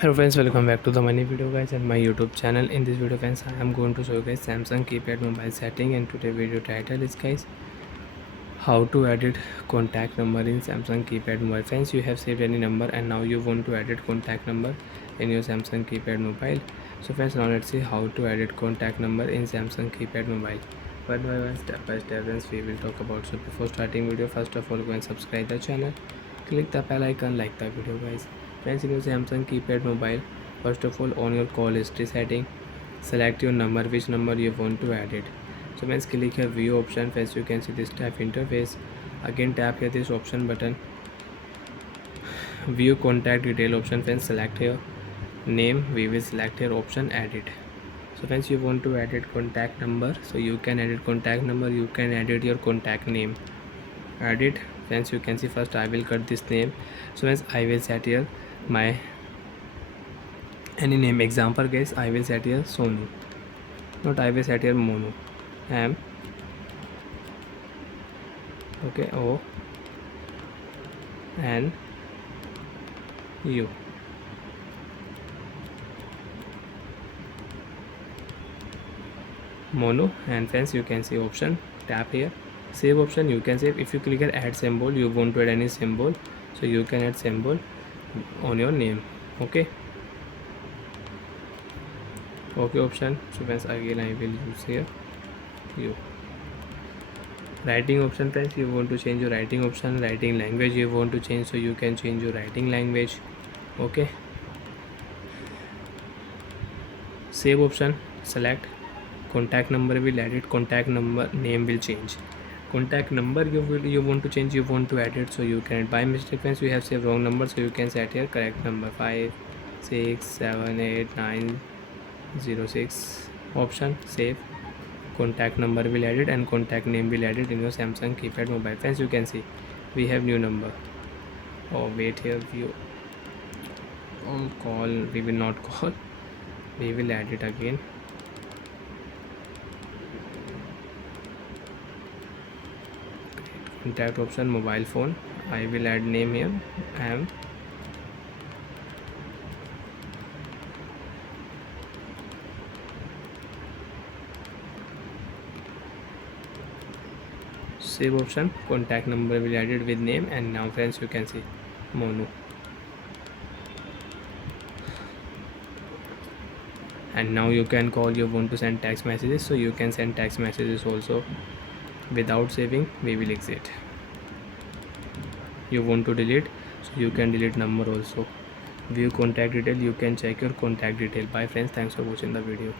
Hello friends, welcome back to the money video guys and my YouTube channel. In this video friends, I am going to show you guys Samsung keypad mobile setting, and today video title is guys how to edit contact number in Samsung keypad mobile. Friends, you have saved any number and now you want to edit contact number in your Samsung keypad mobile. So friends, now let's see how to edit contact number in Samsung keypad mobile. One by one, step by step, friends, we will talk about. So before starting video, first of all, go and subscribe the channel, click the bell icon, like the video guys. Friends, in your Samsung keypad mobile, first of all, on your call history setting, select your number, which number you want to edit. So once click here view option, first you can see this type interface. Again tap here this option button, view contact detail option. Friends, select here name, we will select here option edit. So friends, you want to edit contact number, so you can edit contact number, you can edit your contact name. Edit, friends, you can see first I will cut this name. So friends, I will set here my any name. Example guys, I will set here Sonu, not I will set here Mono. M, okay, O N U. Mono. And friends, you can see option, tap here save option, you can save. If you click here add symbol, you want to add any symbol, so you can add symbol on your name. Okay option. So friends, again I will use here you. Writing option, friends, you want to change your writing option. Writing language you want to change, so you can change your writing language. Okay, save option, select contact number will edit, contact number name will change. Contact number you want to change, you want to edit, so you can. By mistake friends, you have saved wrong number, so you can set here correct number 5678906. Option save, contact number will edit and contact name will edit in your Samsung keypad mobile. Friends, you can see we have new number. Oh wait, here view on call, we will not call, we will add it again. Contact option mobile phone, I will add name here M. Save option, contact number will added with name. And now friends, you can see Mono. And now you can call, you want to send text messages, so you can send text messages also. Without saving, we will exit. You want to delete, so you can delete number also. View contact detail, you can check your contact detail. Bye friends, thanks for watching the video.